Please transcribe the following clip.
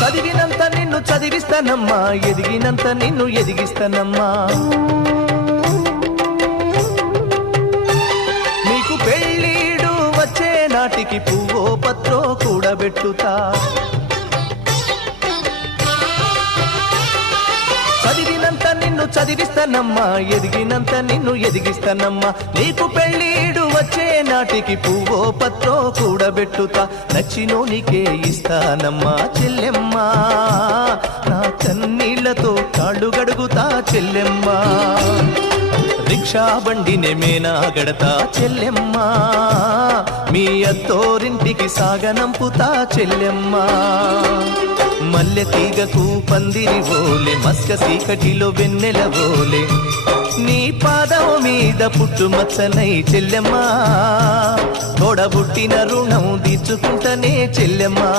చదివినంత నిన్ను చదివిస్తానమ్మా, ఎదిగినంత నిన్ను ఎదిగిస్తానమ్మా. నీకు పెళ్ళీడు వచ్చే నాటికి పువ్వో పత్రో కూడబెట్టుతా. చదివినంత నిన్ను చదివిస్తానమ్మా, ఎదిగినంత నిన్ను ఎదిగిస్తానమ్మా. నీకు పెళ్ళీడు వచ్చే నాటికి పువ్వో పత్రో కూడబెట్టుతా. నచ్చినోనికే ఇస్తానమ్మా చెల్లెమ్మా, నా కన్నీళ్లతో కాళ్ళు గడుగుతా చెల్లెమ్మా. రిక్షా బండినే మేనా గడతా చెల్లెమ్మా, మీ అత్తోరింటికి సాగనంపుతా చెల్లెమ్మా. మల్లె తీగకు పందిరి ఓలే, మస్క సీకటిలో వెన్నెల ఓలే, నీ పాదం మీద పుట్టుమచ్చనై చెల్లెమ్మా. తోడబుట్టిన రుణం తీర్చుకుంటనే చెల్లెమ్మా.